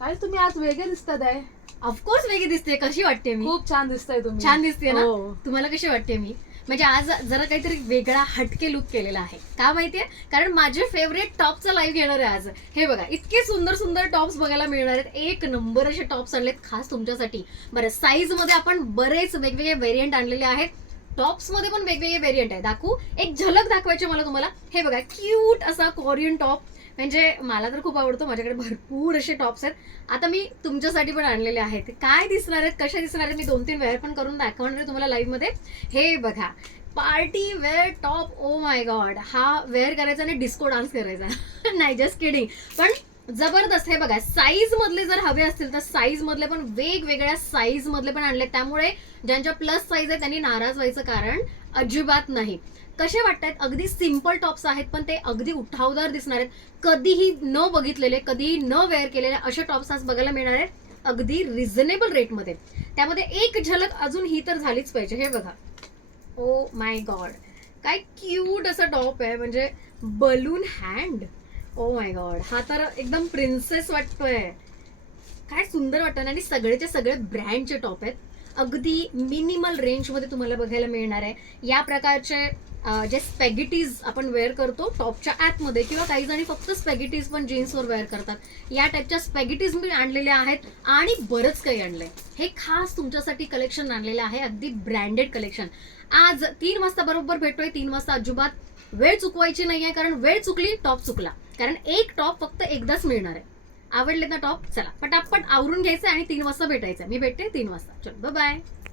काय तुम्ही आज वेगळे दिसतात आहे. ऑफकोर्स वेगळी दिसते. कशी वाटते मी? खूप छान दिसताय तुम्ही. छान दिसते ना? हो. तुम्हाला कशी वाटते मी? म्हणजे आज जरा काहीतरी वेगळा हटके लुक केलेला आहे. का माहितीये? कारण माझे फेवरेट टॉपचा लाईव्ह घेणार आहे आज. हे बघा, इतके सुंदर सुंदर टॉप्स बघायला मिळणार आहेत. एक नंबर असे टॉप्स आणलेत खास तुमच्यासाठी. बरं, साईज मध्ये आपण बरेच वेगवेगळे व्हेरियंट आणलेले आहेत. टॉप्स मध्ये पण वेगवेगळे व्हेरियंट आहे. दाखवू? एक झलक दाखवायची मला तुम्हाला. हे बघा, क्यूट असा कोरियन टॉप. म्हणजे मला तर खूप आवडतो. माझ्याकडे भरपूर असे टॉप्स आहेत. आता मी तुमच्यासाठी पण आणलेले आहेत. काय दिसणार आहेत, कशा दिसणार आहेत, मी 2-3 वेअर पण करून दाखवणार आहे तुम्हाला लाईव्ह मध्ये. हे बघा, party wear top. Oh my god, हा वेअर करायचा आणि डिस्को डान्स करायचा. नाही, जस्ट किडिंग. पण जबरदस्त. हे बघा, साईज मधले जर हवे असतील तर साईज मधले पण वेगवेगळ्या साईज मधले पण आणले. त्यामुळे ज्यांच्या प्लस साईज आहे त्यांनी नाराज व्हायचं कारण अजिबात नाही. कसे वाटतायत? अगदी सिंपल टॉप्स आहेत पण ते अगदी उठावदार दिसणार आहेत. कधीही न बघितलेले, कधीही न वेअर केलेले असे टॉप्स आज बघायला मिळणार आहेत अगदी रिझनेबल रेटमध्ये. त्यामध्ये एक झलक अजून ही तर झालीच पाहिजे. हे बघा, ओ माय गॉड, काय क्यूट असं टॉप आहे. म्हणजे balloon hand. O my god, हा तर एकदम प्रिन्सेस वाटतोय. काय सुंदर वाटतं ना. आणि सगळेचे सगळे ब्रँडचे टॉप आहेत. अगदी मिनिमल रेंजमध्ये तुम्हाला बघायला मिळणार आहे. या प्रकारचे जे स्पॅगेटीज आपण वेअर करतो टॉपच्या ॲपमध्ये, किंवा काही जणी फक्त स्पॅगेटीज पण जीन्सवर वेअर करतात, या टाईपच्या स्पॅगेटीज मी आणलेल्या आहेत. आणि बरंच काही आणलंय. हे खास तुमच्यासाठी कलेक्शन आणलेलं आहे, अगदी ब्रँडेड कलेक्शन. आज 3 वाजता बरोबर भेटतोय. 3 वाजता अजिबात वेळ चुकवायची नाहीये, कारण वेळ चुकली टॉप चुकला. कारण एक टॉप फक्त एकदाच मिळणार आहे. आवडले ना टॉप? चला पटापट आवरून घ्यायचं आणि 3 वाजता भेटायचं. मी भेटते 3 वाजता. चल, बाय बाय.